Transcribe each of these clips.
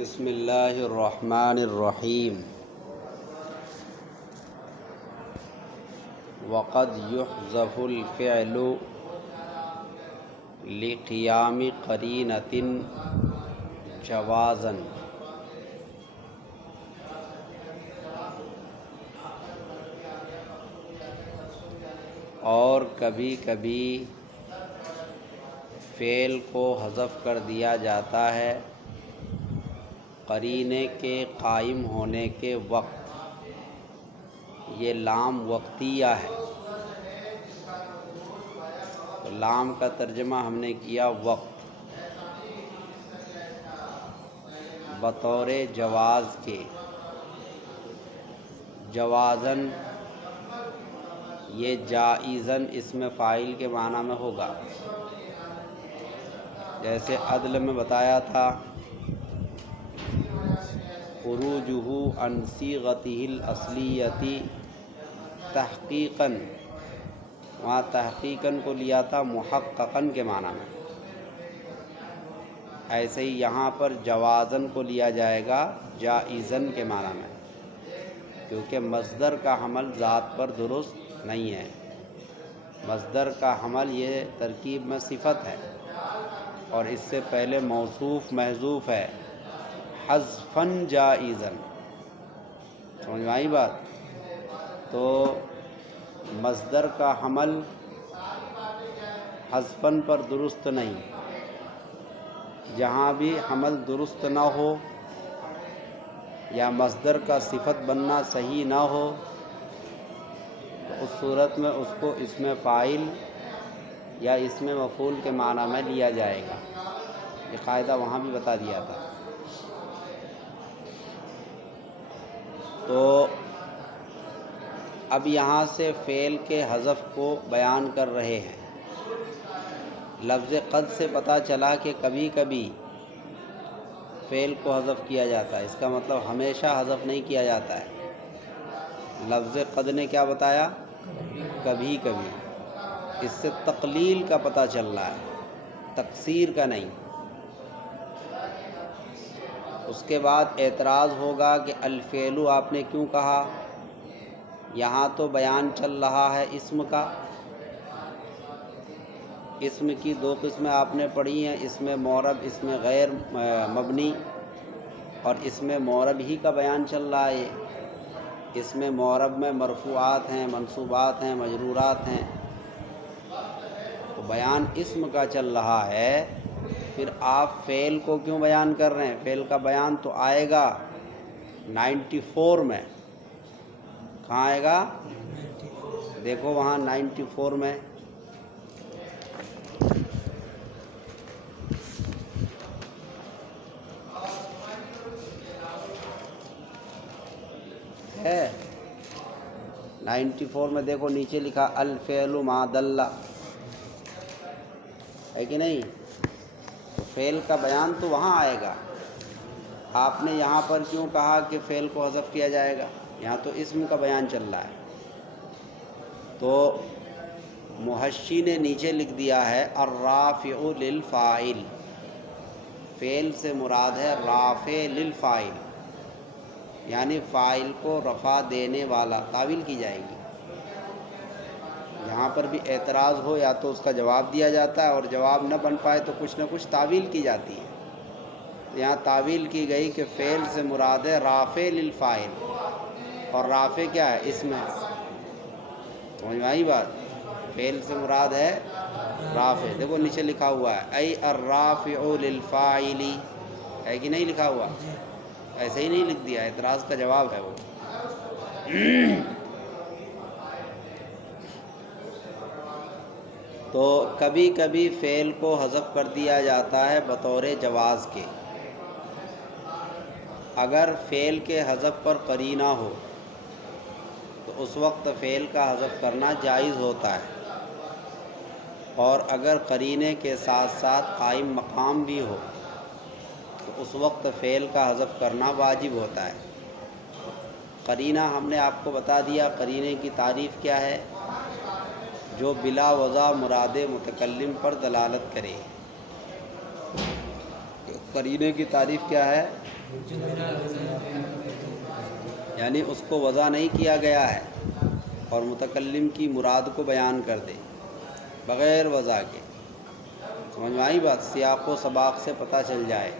بسم اللہ الرحمن الرحیم وقد يحذف الفعل لقیام قرینۃ جوازا اور کبھی کبھی فعل کو حذف کر دیا جاتا ہے قرینے کے قائم ہونے کے وقت۔ یہ لام وقتیہ ہے، تو لام کا ترجمہ ہم نے کیا وقت، بطور جواز کے۔ جوازن یہ جائزن اسم فاعل کے معنی میں ہوگا، جیسے عدل میں بتایا تھا خروجہ عن صیغتہ الاصلیۃ تحقیقاً، وہاں تحقیقاً کو لیا تھا محققاً کے معنی میں، ایسے ہی یہاں پر جوازن کو لیا جائے گا جائزن کے معنی میں، کیونکہ مصدر کا حمل ذات پر درست نہیں ہے۔ مصدر کا حمل یہ ترکیب میں صفت ہے اور اس سے پہلے موصوف محذوف ہے، حذفاً جائزاً۔ سمجھ میں آئی بات؟ تو مصدر کا حمل حذفاً پر درست نہیں، جہاں بھی حمل درست نہ ہو یا مصدر کا صفت بننا صحیح نہ ہو تو اس صورت میں اس کو اسم فاعل یا اسم مفعول کے معنی میں لیا جائے گا۔ یہ قاعدہ وہاں بھی بتا دیا تھا۔ تو اب یہاں سے فعل کے حذف کو بیان کر رہے ہیں۔ لفظ قد سے پتہ چلا کہ کبھی کبھی فعل کو حذف کیا جاتا ہے، اس کا مطلب ہمیشہ حذف نہیں کیا جاتا ہے۔ لفظ قد نے کیا بتایا؟ کبھی کبھی۔ اس سے تقلیل کا پتہ چل رہا ہے، تقصیر کا نہیں۔ اس کے بعد اعتراض ہوگا کہ الفعل آپ نے کیوں کہا؟ یہاں تو بیان چل رہا ہے اسم کا۔ اسم کی دو قسمیں آپ نے پڑھی ہیں، اسم معرب، اسم غیر مبنی، اور اسم معرب ہی کا بیان چل رہا ہے۔ اسم معرب میں مرفوعات ہیں، منصوبات ہیں، مجرورات ہیں، تو بیان اسم کا چل رہا ہے، پھر آپ فعل کو کیوں بیان کر رہے ہیں؟ فعل کا بیان تو آئے گا 94 میں۔ کہاں آئے گا؟ دیکھو وہاں 94 میں ہے، 94 میں دیکھو نیچے لکھا الفعل ما دل، ہے کہ نہیں؟ تو فعل کا بیان تو وہاں آئے گا۔ آپ نے یہاں پر کیوں کہا کہ فعل کو حذف کیا جائے گا؟ یہاں تو اسم کا بیان چل رہا ہے۔ تو محشی نے نیچے لکھ دیا ہے الرافع للفاعل، فعل سے مراد ہے رافع للفاعل، یعنی فاعل کو رفع دینے والا، تعویل کی جائے گی۔ یہاں پر بھی اعتراض ہو یا تو اس کا جواب دیا جاتا ہے، اور جواب نہ بن پائے تو کچھ نہ کچھ تعویل کی جاتی ہے۔ یہاں تعویل کی گئی کہ فعل سے مراد ہے رافع للفاعل، اور رافع کیا ہے؟ اسم ہے۔ سمجھ میں آئی بات؟ فعل سے مراد ہے رافع، دیکھو نیچے لکھا ہوا ہے ای الرافع للفاعل، ہے کہ نہیں لکھا ہوا؟ ایسے ہی نہیں لکھ دیا، اعتراض کا جواب ہے وہ۔ تو کبھی کبھی فعل کو حذف کر دیا جاتا ہے بطور جواز کے۔ اگر فعل کے حذف پر قرینہ ہو تو اس وقت فعل کا حذف کرنا جائز ہوتا ہے، اور اگر قرینے کے ساتھ ساتھ قائم مقام بھی ہو تو اس وقت فعل کا حذف کرنا واجب ہوتا ہے۔ قرینہ ہم نے آپ کو بتا دیا، قرینے کی تعریف کیا ہے؟ جو بلا وضع مراد متکلم پر دلالت کرے۔ قرینے کی تعریف کیا ہے؟ یعنی اس کو وضع نہیں کیا گیا ہے اور متکلم کی مراد کو بیان کر دے بغیر وضع کے. سمجھ میں آئی بات؟ سیاق و سباق سے پتہ چل جائے.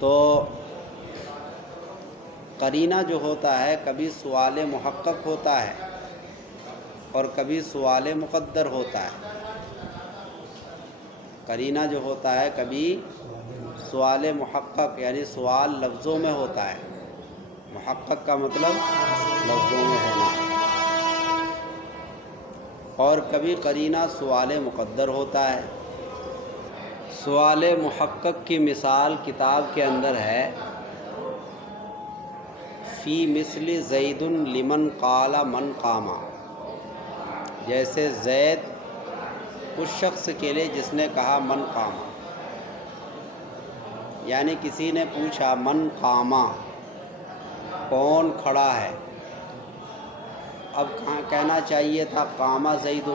تو قرینہ جو ہوتا ہے کبھی سوال محقق ہوتا ہے اور کبھی سوال مقدر ہوتا ہے. قرینہ جو ہوتا ہے کبھی سوال محقق یعنی سوال لفظوں میں ہوتا ہے. محقق کا مطلب لفظوں میں ہونا. اور کبھی قرینہ سوال مقدر ہوتا ہے. سوال محقق کی مثال کتاب کے اندر ہے فی مثل زید لمن قال من قام. جیسے زید اس شخص کے لیے جس نے کہا من قام، یعنی کسی نے پوچھا من قاما کون کھڑا ہے. اب کہنا چاہیے تھا قاما زید،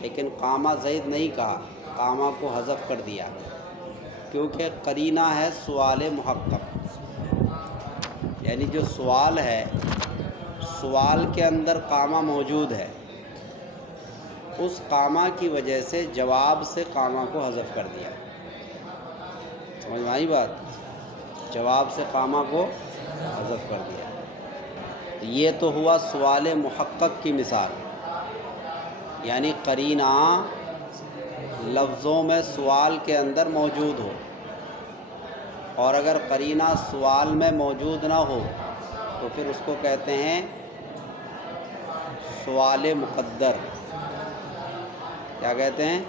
لیکن قاما زید نہیں کہا، قاما کو حذف کر دیا کیونکہ قرینہ ہے سوال محقق. یعنی جو سوال ہے سوال کے اندر قاما موجود ہے، اس قاما کی وجہ سے جواب سے قاما کو حذف کر دیا. سمجھ میں آئی بات؟ جواب سے قاما کو حذف کر دیا. یہ تو ہوا سوال محقق کی مثال، یعنی قرینہ لفظوں میں سوال کے اندر موجود ہو. اور اگر قرینہ سوال میں موجود نہ ہو تو پھر اس کو کہتے ہیں سوال مقدر. کیا کہتے ہیں؟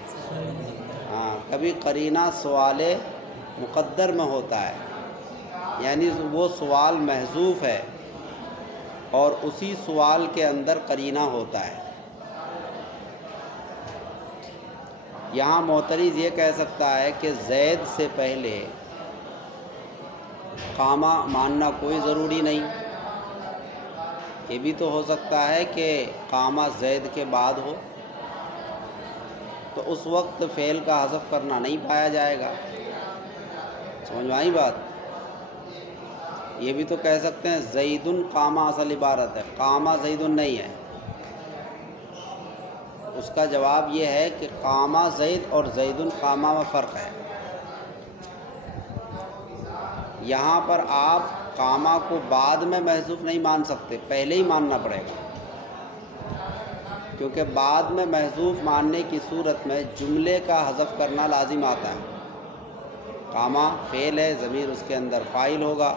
ہاں، کبھی قرینہ سوال مقدر میں ہوتا ہے، یعنی وہ سوال محذوف ہے اور اسی سوال کے اندر قرینہ ہوتا ہے. یہاں معترض یہ کہہ سکتا ہے کہ زید سے پہلے قاما ماننا کوئی ضروری نہیں. یہ بھی تو ہو سکتا ہے کہ قاما زید کے بعد ہو، تو اس وقت فعل کا حذف کرنا نہیں پایا جائے گا. سمجھ میں آئی بات؟ یہ بھی تو کہہ سکتے ہیں زید قاما اصل عبارت ہے، قاما زید نہیں ہے. اس کا جواب یہ ہے کہ قاما زید اور زید قاما میں فرق ہے. یہاں پر آپ قاما کو بعد میں محذوف نہیں مان سکتے، پہلے ہی ماننا پڑے گا، کیونکہ بعد میں محذوف ماننے کی صورت میں جملے کا حذف کرنا لازم آتا ہے. قاما فعل ہے، ضمیر اس کے اندر فاعل ہوگا،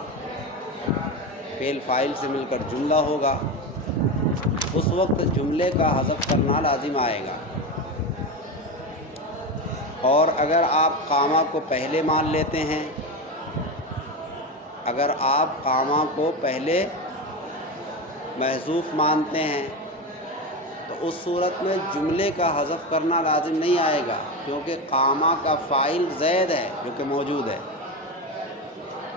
فعل فاعل سے مل کر جملہ ہوگا، اس وقت جملے کا حذف کرنا لازم آئے گا. اور اگر آپ قاما کو پہلے مان لیتے ہیں، اگر آپ قاما کو پہلے محذوف مانتے ہیں تو اس صورت میں جملے کا حذف کرنا لازم نہیں آئے گا، کیونکہ قاما کا فاعل زید ہے جو کہ موجود ہے.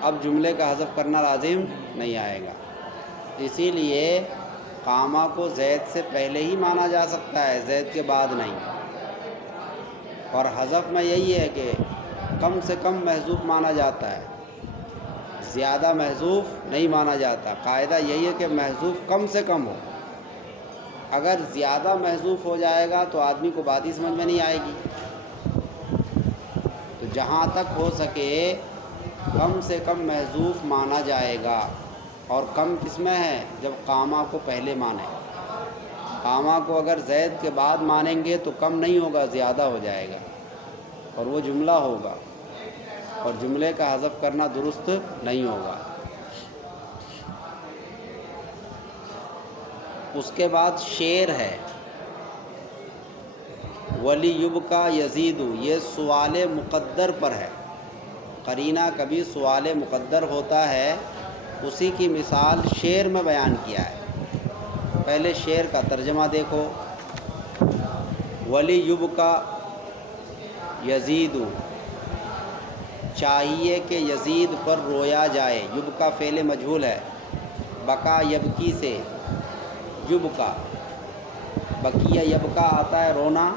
اب جملے کا حذف کرنا لازم نہیں آئے گا. اسی لیے قاما کو زید سے پہلے ہی مانا جا سکتا ہے، زید کے بعد نہیں. اور حذف میں یہی ہے کہ کم سے کم محذوف مانا جاتا ہے، زیادہ محذوف نہیں مانا جاتا. قاعدہ یہی ہے کہ محذوف کم سے کم ہو. اگر زیادہ محذوف ہو جائے گا تو آدمی کو بات ہی سمجھ میں نہیں آئے گی. تو جہاں تک ہو سکے کم سے کم محذوف مانا جائے گا. اور کم کس میں ہے؟ جب قاما کو پہلے مانیں. قاما کو اگر زید کے بعد مانیں گے تو کم نہیں ہوگا، زیادہ ہو جائے گا اور وہ جملہ ہوگا، اور جملے کا حذف کرنا درست نہیں ہوگا. اس کے بعد شعر ہے ولی یبکا یزید، یہ سوال مقدر پر ہے. قرینہ کبھی سوال مقدر ہوتا ہے، اسی کی مثال شعر میں بیان کیا ہے. پہلے شعر کا ترجمہ دیکھو. ولی یبکا یزید، چاہیے کہ یزید پر رویا جائے. یبکا فعل مجہول ہے، بکا یبکی سے، یبکا بکیہ یبکا آتا ہے رونا،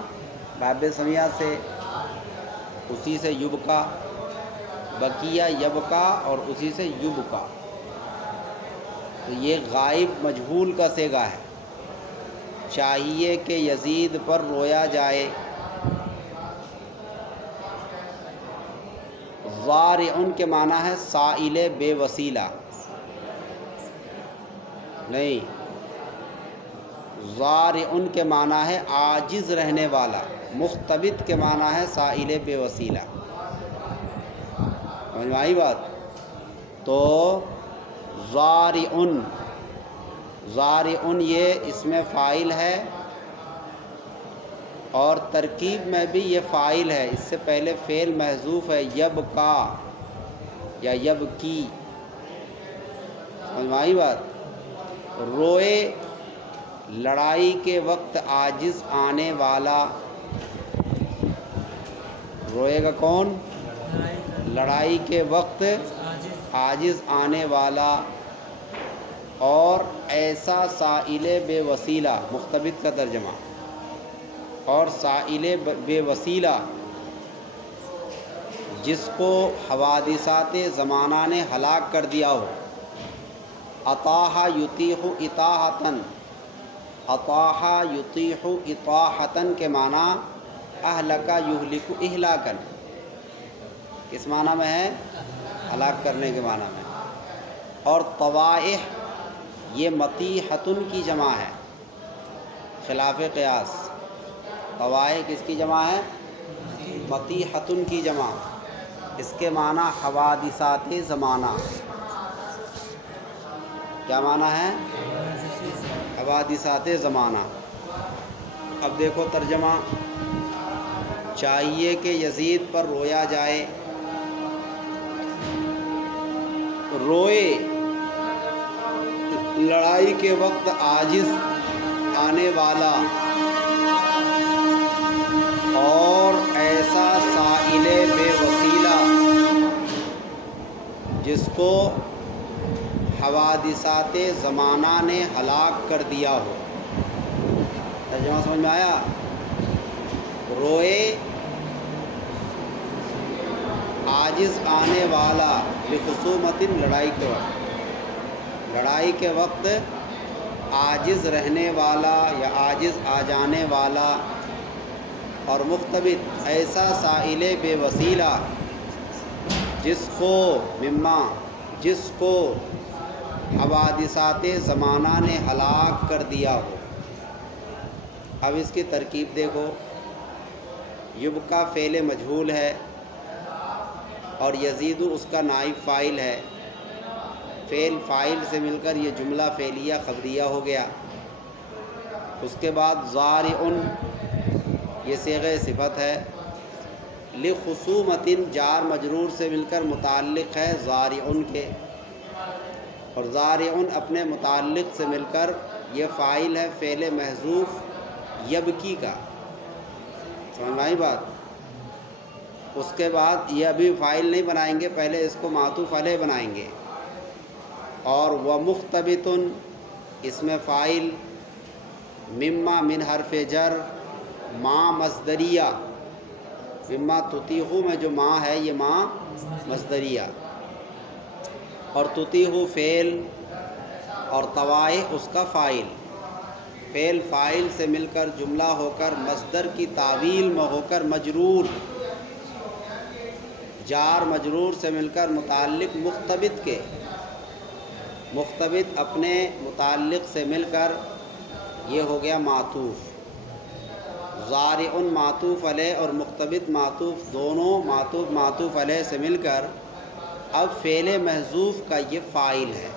باب سمیہ سے، اسی سے یبکا. بقیہ یبقا اور اسی سے یبقا، تو یہ غائب مجہول کا صیغہ ہے۔ چاہیے کہ یزید پر رویا جائے۔ ضارع کے معنی ہے سائل بے وسیلہ، نہیں، ضارع کے معنی ہے عاجز رہنے والا، مختبط کے معنی ہے سائل بے وسیلہ۔ سمجھ میں آئی بات؟ تو ضارع، ضارع یہ اس میں فاعل ہے اور ترکیب میں بھی یہ فاعل ہے، اس سے پہلے فعل محذوف ہے، یبقا یا یبکی۔ سمجھ میں آئی بات؟ روئے، لڑائی کے وقت عاجز آنے والا، روئے گا کون؟ لڑائی کے وقت عاجز آنے والا، اور ایسا سائل بے وسیلہ، مختبط کا ترجمہ، اور سائل بے وسیلہ جس کو حوادثات زمانہ نے ہلاک کر دیا ہو۔ اطاح یطیح اطاحتن، اطاح یطیح اطاحتن کے معنی اہلک یہلک اہلاکن، کس معنی میں ہے؟ ہلاک کرنے کے معنی میں۔ اور طوائح یہ مطیحتن کی جمع ہے، خلاف قیاس۔ طوائح کس کی جمع ہے؟ مطیحتن کی جمع، اس کے معنی حوادثات زمانہ۔ کیا معنی ہے؟ حوادثات زمانہ۔ اب دیکھو ترجمہ، چاہیے کہ یزید پر رویا جائے۔ روئے، لڑائی کے وقت عاجز آنے والا، اور ایسا سائل بے وسیلہ جس کو حوادثات زمانہ نے ہلاک کر دیا ہو۔ ترجمہ سمجھ میں آیا؟ روئے، عاجز آنے والا، لخصومت، لڑائی کے وقت، لڑائی کے وقت عاجز رہنے والا یا عاجز آ جانے والا، اور مختبط ایسا سائل بے وسیلہ جس کو مما، جس کو حوادثات زمانہ نے ہلاک کر دیا ہو۔ اب اس کی ترکیب دیکھو، یبقا فعل مجہول ہے اور یزید اس کا نائب فاعل ہے، فعل فاعل سے مل کر یہ جملہ فعلیہ خبریہ ہو گیا۔ اس کے بعد ضارع یہ صیغہ صفت ہے، لخصومت جار مجرور سے مل کر متعلق ہے ضارع کے، اور ضارع اپنے متعلق سے مل کر یہ فاعل ہے فعل محذوف یبکی کا۔ سمجھ میں آئی بات؟ اس کے بعد یہ ابھی فاعل نہیں بنائیں گے، پہلے اس کو معطوف علیہ بنائیں گے۔ اور ومختبط اس میں فاعل، مما من حرف جر، ما مصدریہ، مما تطیح میں جو ما ہے یہ ما مصدریہ، اور تطیح فعل، اور طوائح اس کا فاعل، فعل فاعل سے مل کر جملہ ہو کر مصدر کی تعویل میں ہو کر مجرور، جار مجرور سے مل کر متعلق مختبط کے، مختبط اپنے متعلق سے مل کر یہ ہو گیا معطوف۔ ضارع معطوف علیہ اور مختبط معطوف، دونوں معطوف معطوف علیہ سے مل کر اب فعل محذوف کا یہ فاعل ہے،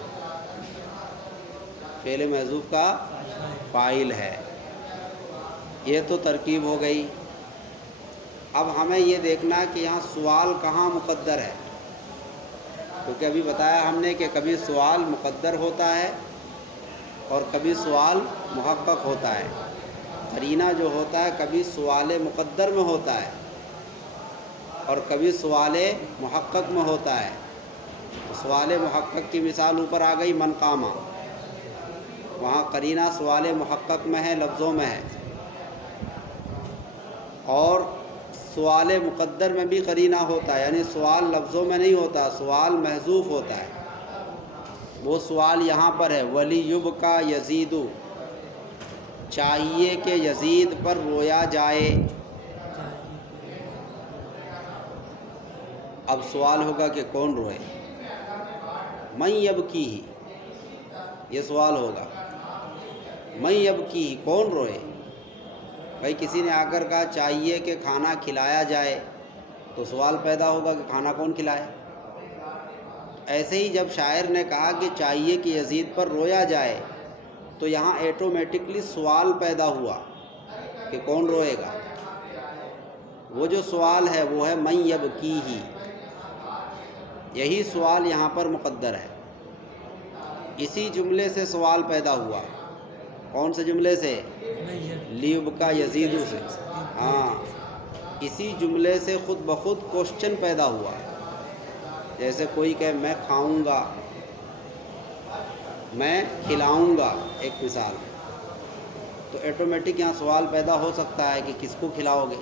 فعل محذوف کا فاعل ہے۔ یہ تو ترکیب ہو گئی۔ اب ہمیں یہ دیکھنا کہ یہاں سوال کہاں مقدر ہے، کیونکہ ابھی بتایا ہم نے کہ کبھی سوال مقدر ہوتا ہے اور کبھی سوال محقق ہوتا ہے۔ قرینہ جو ہوتا ہے کبھی سوال مقدر میں ہوتا ہے اور کبھی سوال محقق میں ہوتا ہے۔ سوال محقق کی مثال اوپر آ گئی، من قامہ، وہاں قرینہ سوال محقق میں ہے، لفظوں میں ہے، اور سوال مقدر میں بھی قرینہ ہوتا ہے، یعنی سوال لفظوں میں نہیں ہوتا، سوال محذوف ہوتا ہے۔ وہ سوال یہاں پر ہے وَلِيُبْقَى يَزِيدُ، چاہیے کہ یزید پر رویا جائے۔ اب سوال ہوگا کہ کون روئے؟ من یبکیہ، یہ سوال ہوگا، من یبکیہ، کون روئے؟ بھائی کسی نے آ کر کہا چاہیے کہ کھانا کھلایا جائے، تو سوال پیدا ہوگا کہ کھانا کون کھلائے؟ ایسے ہی جب شاعر نے کہا کہ چاہیے کہ یزید پر رویا جائے، تو یہاں ایٹومیٹکلی سوال پیدا ہوا کہ کون روئے گا۔ وہ جو سوال ہے وہ ہے من یبکیہ، یہی سوال یہاں پر مقدر ہے۔ اسی جملے سے سوال پیدا ہوا، کون سے جملے سے؟ لیبکا یزید سے، ہاں، اسی جملے سے خود بخود کوشچن پیدا ہوا۔ جیسے کوئی کہے میں کھاؤں گا، میں کھلاؤں گا، ایک مثال، تو ایٹومیٹک یہاں سوال پیدا ہو سکتا ہے کہ کس کو کھلاؤ گے۔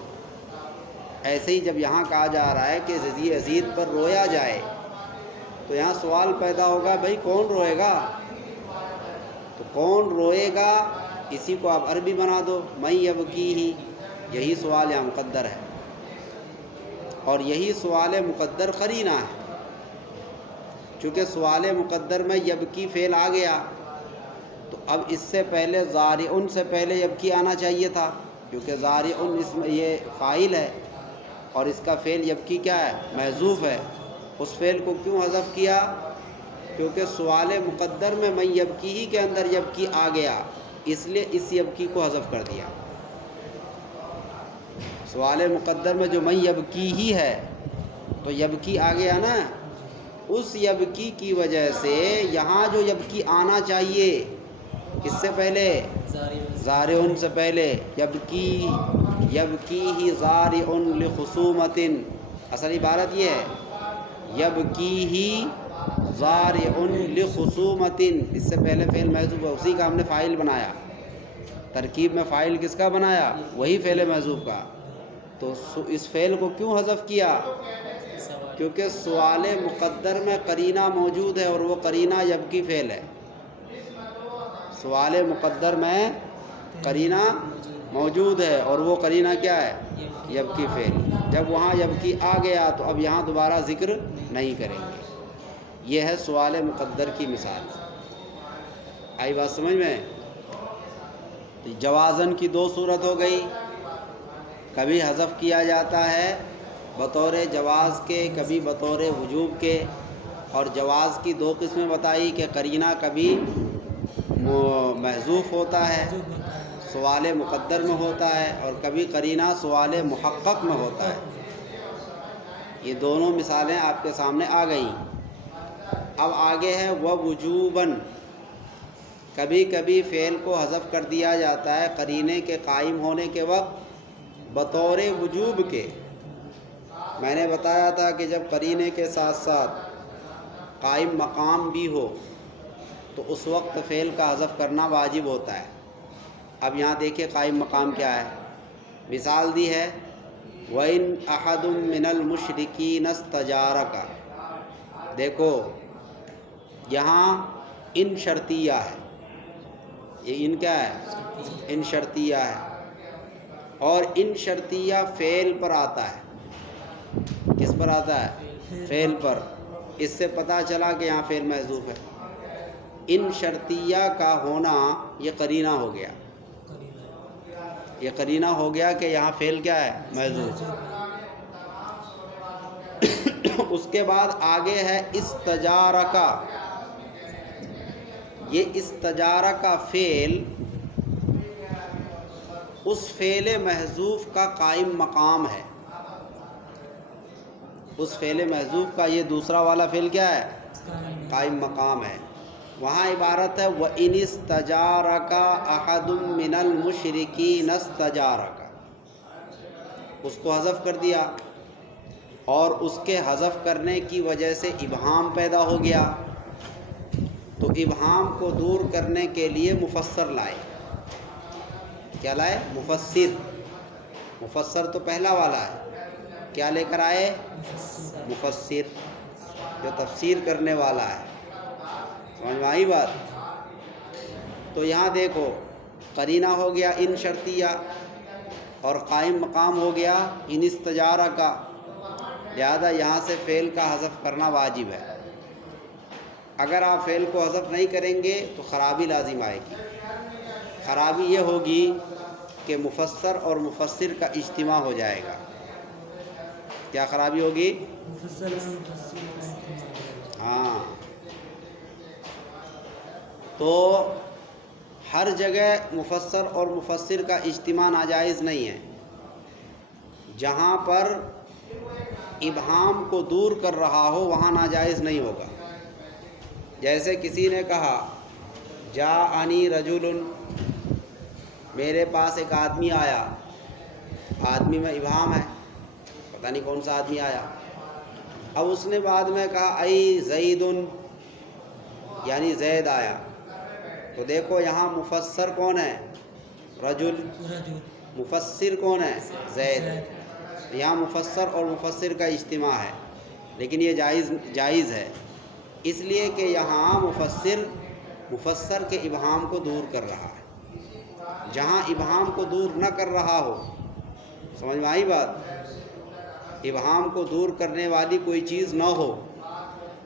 ایسے ہی جب یہاں کہا جا رہا ہے کہ یزید پر رویا جائے، تو یہاں سوال پیدا ہوگا بھائی کون روئے گا؟ تو کون روئے گا اسی کو آپ عربی بنا دو، من یبکیہ، یہی سوال یہاں مقدر ہے، اور یہی سوال مقدر قرینہ ہے۔ چونکہ سوال مقدر میں یبکی فعل آ گیا، تو اب اس سے پہلے ضارعن سے پہلے یبکی آنا چاہیے تھا، کیونکہ ضارعن اس میں یہ فاعل ہے اور اس کا فعل یبکی کیا ہے؟ محذوف ہے۔ اس فعل کو کیوں حذف کیا؟ کیونکہ سوال مقدر میں من یبکی کے اندر یبکی آ گیا، اس لیے اس یبکی کو حذف کر دیا۔ سوال مقدر میں جو من یبکی ہی ہے تو یبکی آ گیا نا، اس یبکی کی وجہ سے یہاں جو یبکی آنا چاہیے کس سے پہلے؟ ضارعن سے پہلے، یبکی ہی ضارعن لخصومت، اصل عبارت یہ ہے یبکی ہی ضارعن لخصومت، اس سے پہلے فعل محذوف ہے، اسی کا ہم نے فاعل بنایا، ترکیب میں فاعل کس کا بنایا؟ وہی فعل محذوف کا۔ تو اس فعل کو کیوں حذف کیا؟ کیونکہ سوال مقدر میں قرینہ موجود ہے، اور وہ قرینہ یبکی فعل ہے۔ سوال مقدر میں قرینہ موجود ہے، اور وہ قرینہ کیا ہے؟ یبکی فعل۔ جب وہاں یبکی آ گیا تو اب یہاں دوبارہ ذکر نہیں کریں گے۔ یہ ہے سوال مقدر کی مثال۔ آئی بات سمجھ میں؟ جوازن کی دو صورت ہو گئی، کبھی حذف کیا جاتا ہے بطور جواز کے، کبھی بطور وجوب کے، اور جواز کی دو قسمیں بتائی کہ قرینہ کبھی محذوف ہوتا ہے، سوال مقدر میں ہوتا ہے، اور کبھی قرینہ سوال محقق میں ہوتا ہے۔ یہ دونوں مثالیں آپ کے سامنے آ گئیں۔ اب آگے ہے ووجوباً، کبھی کبھی فعل کو حذف کر دیا جاتا ہے قرینے کے قائم ہونے کے وقت بطور وجوب کے۔ میں نے بتایا تھا کہ جب قرینے کے ساتھ ساتھ قائم مقام بھی ہو تو اس وقت فعل کا حذف کرنا واجب ہوتا ہے۔ اب یہاں دیکھیں قائم مقام کیا ہے، مثال دی ہے وَإِنْ أَحَدٌ مِّنَ الْمُشْرِكِينَ اسْتَجَارَكَ، دیکھو یہاں ان شرطیہ ہے، یہ ان کیا ہے؟ ان شرطیہ ہے، اور ان شرطیہ فعل پر آتا ہے۔ کس پر آتا ہے؟ فعل پر۔ اس سے پتہ چلا کہ یہاں فعل محذوف ہے۔ ان شرطیہ کا ہونا یہ قرینہ ہو گیا، یہ قرینہ ہو گیا کہ یہاں فعل کیا ہے؟ محذوف۔ اس کے بعد آگے ہے استجارکا، یہ استجارکا فعل اس فعل محذوف کا قائم مقام ہے۔ اس فعل محذوف کا یہ دوسرا والا فعل کیا ہے؟ قائم مقام ہے۔ وہاں عبارت ہے وَإِنِ اسْتَجَارَكَ أَحَدٌ مِّنَ الْمُشْرِكِينَ اسْتَجَارَكَ، اس کو حذف کر دیا، اور اس کے حذف کرنے کی وجہ سے ابہام پیدا ہو گیا، تو ابہام کو دور کرنے کے لیے مفسر لائے۔ کیا لائے؟ مفسر۔ مفسر تو پہلا والا ہے، کیا لے کر آئے؟ مفسر، جو تفسیر کرنے والا ہے۔ سمجھ میں آئی بات؟ تو یہاں دیکھو قرینہ ہو گیا ان شرطیہ، اور قائم مقام ہو گیا ان استجارہ کا، لہذا یہاں سے فعل کا حذف کرنا واجب ہے۔ اگر آپ فعل کو حذف نہیں کریں گے تو خرابی لازم آئے گی۔ خرابی یہ ہوگی کہ مفسر اور مفسر کا اجتماع ہو جائے گا۔ کیا خرابی ہوگی؟ ہاں، تو ہر جگہ مفسر اور مفسر کا اجتماع ناجائز نہیں ہے۔ جہاں پر ابہام کو دور کر رہا ہو وہاں ناجائز نہیں ہوگا۔ جیسے کسی نے کہا جاءنی رجل، میرے پاس ایک آدمی آیا، آدمی میں ابہام ہے، پتہ نہیں کون سا آدمی آیا۔ اب اس نے بعد میں کہا ای زید، یعنی زید آیا، تو دیکھو یہاں مفسر کون ہے؟ رجل۔ مفسر کون ہے؟ زید۔ یہاں مفسر اور مفسر کا اجتماع ہے، لیکن یہ جائز ہے، اس لیے کہ یہاں مفسر کے ابہام کو دور کر رہا ہے۔ جہاں ابہام کو دور نہ کر رہا ہو، سمجھ میں آئی بات؟ ابہام کو دور کرنے والی کوئی چیز نہ ہو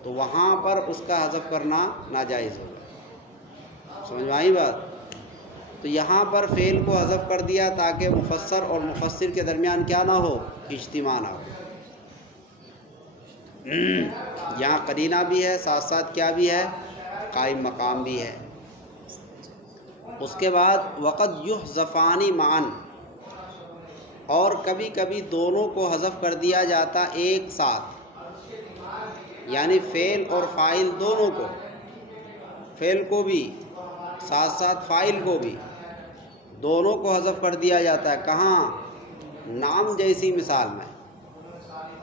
تو وہاں پر اس کا حذف کرنا ناجائز ہوگا۔ سمجھ میں آئی بات؟ تو یہاں پر فعل کو حذف کر دیا تاکہ مفسر اور مفسر کے درمیان کیا نہ ہو؟ اجتماع نہ ہو۔ یہاں قرینہ بھی ہے، ساتھ ساتھ کیا بھی ہے؟ قائم مقام بھی ہے۔ اس کے بعد وقد یحذفان معا، اور کبھی کبھی دونوں کو حذف کر دیا جاتا ایک ساتھ، یعنی فعل اور فاعل دونوں کو، فعل کو بھی ساتھ ساتھ فاعل کو بھی، دونوں کو حذف کر دیا جاتا ہے۔ کہاں؟ نام جیسی مثال میں۔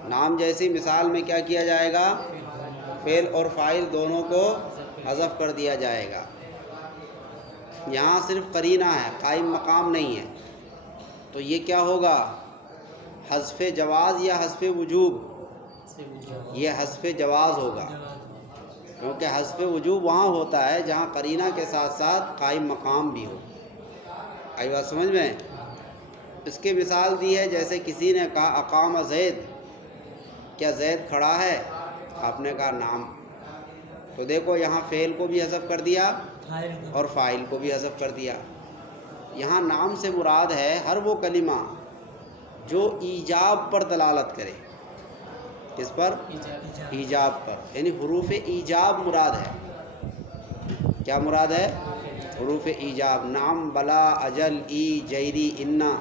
نام جیسی مثال میں کیا کیا جائے گا؟ فعل اور فاعل دونوں کو حذف کر دیا جائے گا۔ یہاں صرف قرینہ ہے، قائم مقام نہیں ہے، تو یہ کیا ہوگا؟ حذف جواز یا حذف وجوب؟ یہ حذف جواز ہوگا، کیونکہ حذف وجوب وہاں ہوتا ہے جہاں قرینہ کے ساتھ ساتھ قائم مقام بھی ہو۔ آئی بات سمجھ میں؟ اس کی مثال دی ہے، جیسے کسی نے کہا اقام زید، کیا زید کھڑا ہے؟ آپ نے کہا نعم، تو دیکھو یہاں فعل کو بھی حذف کر دیا اور فاعل کو بھی حذف کر دیا۔ یہاں نام سے مراد ہے ہر وہ کلمہ جو ایجاب پر دلالت کرے۔ کس پر؟ ایجاب پر، یعنی حروف ایجاب مراد ہے۔ کیا مراد ہے؟ حروف ایجاب، نعم، بلا، اجل، ای، جیری، انا۔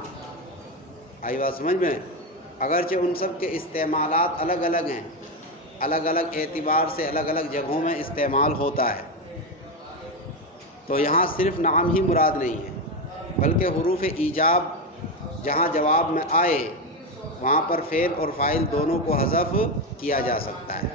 آئی بات سمجھ میں؟ اگرچہ ان سب کے استعمالات الگ الگ ہیں، الگ الگ اعتبار سے الگ الگ جگہوں میں استعمال ہوتا ہے، تو یہاں صرف نام ہی مراد نہیں ہے، بلکہ حروف ایجاب جہاں جواب میں آئے وہاں پر فعل اور فاعل دونوں کو حذف کیا جا سکتا ہے۔